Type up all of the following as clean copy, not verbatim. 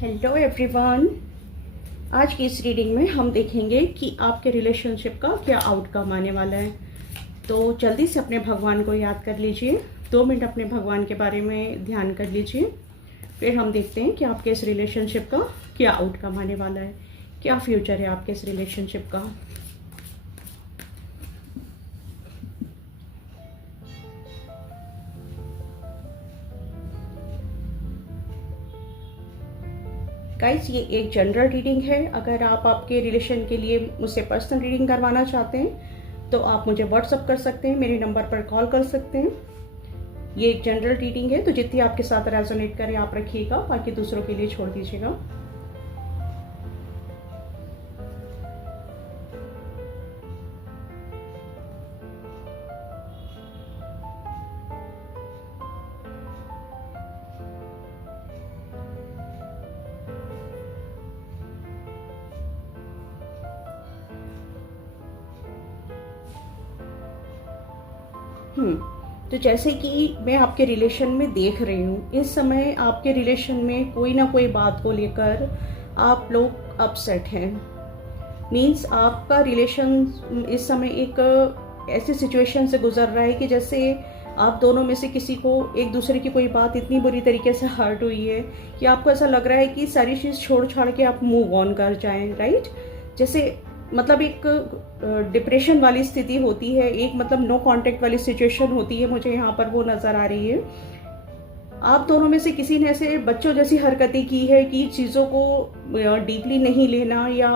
Hello everyone. आज की इस रीडिंग में हम देखेंगे कि आपके रिलेशनशिप का क्या आउटकम आने वाला है। तो जल्दी से अपने भगवान को याद कर लीजिए, 2 मिनट अपने भगवान के बारे में ध्यान कर लीजिए। फिर हम देखते हैं कि आपके इस रिलेशनशिप का क्या आउटकम आने वाला है, क्या फ्यूचर है आपके इस रिलेशनशिप का। गाइस, ये एक जनरल रीडिंग है। अगर आप आपके रिलेशन के लिए मुझसे पर्सनल रीडिंग करवाना चाहते हैं तो आप मुझे व्हाट्सअप कर सकते हैं, मेरे नंबर पर कॉल कर सकते हैं। ये एक जनरल रीडिंग है, तो जितनी आपके साथ रेजोनेट करे आप रखिएगा, बाकी दूसरों के लिए छोड़ दीजिएगा। तो जैसे कि मैं आपके रिलेशन में देख रही हूँ, इस समय आपके रिलेशन में कोई ना कोई बात को लेकर आप लोग अपसेट हैं। मीन्स आपका रिलेशन इस समय एक ऐसी सिचुएशन से गुजर रहा है कि जैसे आप दोनों में से किसी को एक दूसरे की कोई बात इतनी बुरी तरीके से हर्ट हुई है कि आपको ऐसा लग रहा है कि सारी चीज़ छोड़ छाड़ के आप मूव ऑन कर जाएं, राइट। जैसे मतलब एक डिप्रेशन वाली स्थिति होती है, एक मतलब नो कांटेक्ट वाली सिचुएशन होती है, मुझे यहाँ पर वो नज़र आ रही है। आप दोनों में से किसी ने ऐसे बच्चों जैसी हरकतें की है कि चीज़ों को डीपली नहीं लेना या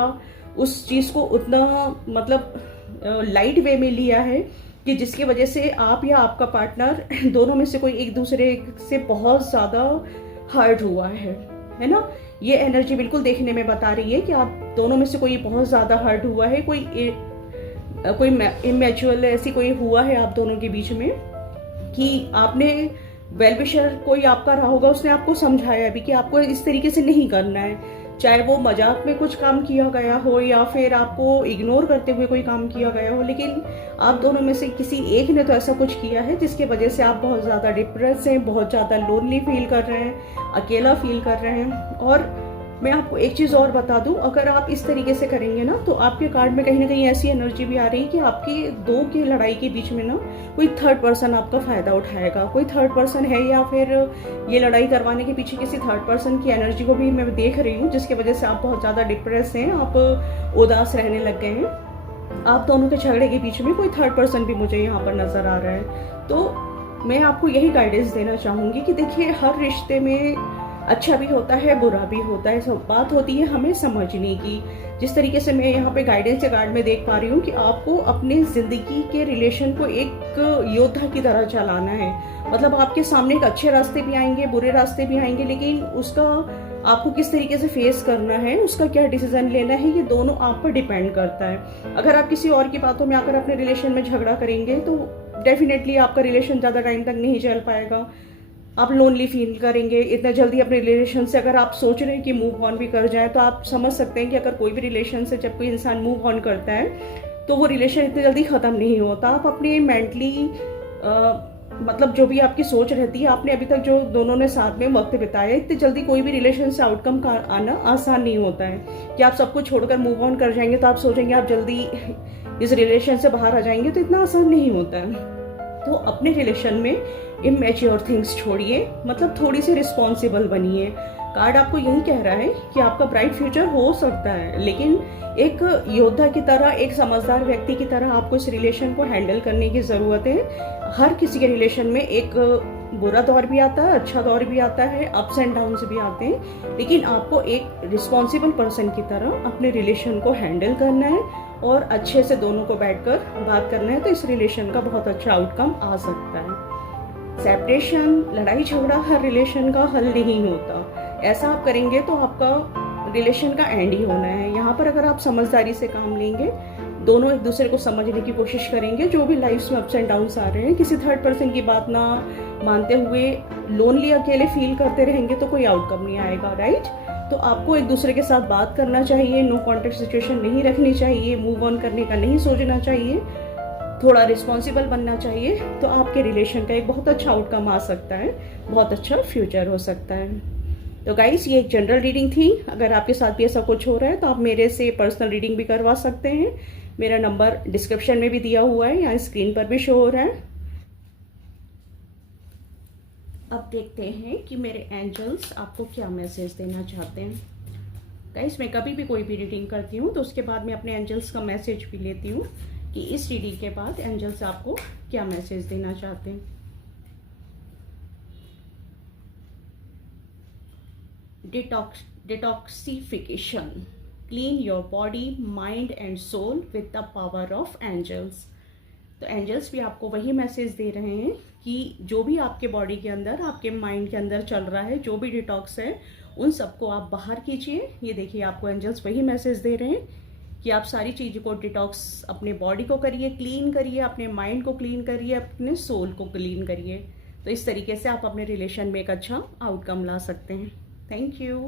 उस चीज़ को उतना मतलब लाइट वे में लिया है कि जिसकी वजह से आप या आपका पार्टनर दोनों में से कोई एक दूसरे से बहुत ज़्यादा हर्ट हुआ है ना। ये एनर्जी बिल्कुल देखने में बता रही है कि आप दोनों में से कोई बहुत ज़्यादा हर्ट हुआ है, कोई इमेचुअल ऐसी कोई हुआ है आप दोनों के बीच में कि आपने वेल विशर कोई आपका रहा होगा, उसने आपको समझाया भी कि आपको इस तरीके से नहीं करना है, चाहे वो मजाक में कुछ काम किया गया हो या फिर आपको इग्नोर करते हुए कोई काम किया गया हो, लेकिन आप दोनों में से किसी एक ने तो ऐसा कुछ किया है जिसकी वजह से आप बहुत ज़्यादा डिप्रेस हैं, बहुत ज़्यादा लोनली फील कर रहे हैं, अकेला फील कर रहे हैं। और मैं आपको एक चीज़ और बता दूं, अगर आप इस तरीके से करेंगे ना तो आपके कार्ड में कहीं ना कहीं ऐसी एनर्जी भी आ रही है कि आपकी दो की लड़ाई के बीच में ना कोई थर्ड पर्सन आपका फ़ायदा उठाएगा। कोई थर्ड पर्सन है या फिर ये लड़ाई करवाने के पीछे किसी थर्ड पर्सन की एनर्जी को भी मैं देख रही हूँ, जिसकी वजह से आप बहुत ज़्यादा डिप्रेस हैं, आप उदास रहने लग गए हैं। आप दोनों के झगड़े के बीच में कोई थर्ड पर्सन भी मुझे यहाँ पर नज़र आ रहा है। तो मैं आपको यही गाइडेंस देना चाहूँगी कि देखिए, हर रिश्ते में अच्छा भी होता है, बुरा भी होता है, सब बात होती है हमें समझने की। जिस तरीके से मैं यहाँ पे गाइडेंस के कार्ड में देख पा रही हूँ कि आपको अपने जिंदगी के रिलेशन को एक योद्धा की तरह चलाना है। मतलब आपके सामने एक अच्छे रास्ते भी आएंगे, बुरे रास्ते भी आएंगे, लेकिन उसका आपको किस तरीके से फेस करना है, उसका क्या डिसीजन लेना है, ये दोनों आप पर डिपेंड करता है। अगर आप किसी और की बातों में आकर अपने रिलेशन में झगड़ा करेंगे तो डेफिनेटली आपका रिलेशन ज़्यादा टाइम तक नहीं चल पाएगा, आप लोनली फील करेंगे इतना जल्दी अपने रिलेशन से। अगर आप सोच रहे हैं कि मूव ऑन भी कर जाए तो आप समझ सकते हैं कि अगर कोई भी रिलेशन से जब कोई इंसान मूव ऑन करता है तो वो रिलेशन इतनी जल्दी ख़त्म नहीं होता। आप अपने मेंटली मतलब जो भी आपकी सोच रहती है, आपने अभी तक जो दोनों ने साथ में वक्त बिताया, इतनी जल्दी कोई भी रिलेशन से आउटकम का आना आसान नहीं होता है कि आप सब कुछ छोड़कर मूव ऑन कर जाएंगे तो आप सोचेंगे आप जल्दी इस रिलेशन से बाहर आ जाएंगे, तो इतना आसान नहीं होता है। तो अपने रिलेशन में इमेच्योर थिंग्स छोड़िए, मतलब थोड़ी सी रिस्पॉन्सिबल बनिए। कार्ड आपको यही कह रहा है कि आपका ब्राइट फ्यूचर हो सकता है, लेकिन एक योद्धा की तरह, एक समझदार व्यक्ति की तरह आपको इस रिलेशन को हैंडल करने की ज़रूरत है। हर किसी के रिलेशन में एक बुरा दौर भी आता है, अच्छा दौर भी आता है, अप्स एंड डाउन्स भी आते हैं, लेकिन आपको एक रिस्पॉन्सिबल पर्सन की तरह अपने रिलेशन को हैंडल करना है और अच्छे से दोनों को बैठकर बात करना है, तो इस रिलेशन का बहुत अच्छा आउटकम आ सकता है। सेपरेशन, लड़ाई झगड़ा हर रिलेशन का हल नहीं होता। ऐसा आप करेंगे तो आपका रिलेशन का एंड ही होना है। यहाँ पर अगर आप समझदारी से काम लेंगे, दोनों एक दूसरे को समझने की कोशिश करेंगे, जो भी लाइफ में अप्स एंड डाउन्स आ रहे हैं, किसी थर्ड पर्सन की बात ना मानते हुए लोनली अकेले फील करते रहेंगे तो कोई आउटकम नहीं आएगा, राइट। तो आपको एक दूसरे के साथ बात करना चाहिए, नो कॉन्टेक्ट सिचुएशन नहीं रखनी चाहिए, मूव ऑन करने का नहीं सोचना चाहिए, थोड़ा रिस्पॉन्सिबल बनना चाहिए, तो आपके रिलेशन का एक बहुत अच्छा आउटकम आ सकता है, बहुत अच्छा फ्यूचर हो सकता है। तो गाइस ये एक जनरल रीडिंग थी। अगर आपके साथ भी ऐसा कुछ हो रहा है तो आप मेरे से पर्सनल रीडिंग भी करवा सकते हैं। मेरा नंबर डिस्क्रिप्शन में भी दिया हुआ है, यहाँ स्क्रीन पर भी शो हो रहा है। अब देखते हैं कि मेरे एंजल्स आपको क्या मैसेज देना चाहते हैं। गाइस मैं कभी भी कोई भी रीडिंग करती हूँ तो उसके बाद मैं अपने एंजल्स का मैसेज भी लेती हूँ कि इस रीडिंग के बाद एंजल्स आपको क्या मैसेज देना चाहते हैं। Detoxification, clean your body, mind and soul with the power of angels. तो एंजल्स भी आपको वही मैसेज दे रहे हैं कि जो भी आपके बॉडी के अंदर, आपके माइंड के अंदर चल रहा है, जो भी डिटॉक्स है, उन सबको आप बाहर कीजिए। ये देखिए आपको एंजल्स वही मैसेज दे रहे हैं कि आप सारी चीज़ों को डिटॉक्स, अपने बॉडी को करिए, क्लीन करिए, अपने माइंड को क्लीन करिए, अपने सोल को क्लीन करिए। तो इस तरीके से आप अपने रिलेशन में एक अच्छा आउटकम ला सकते हैं। Thank you.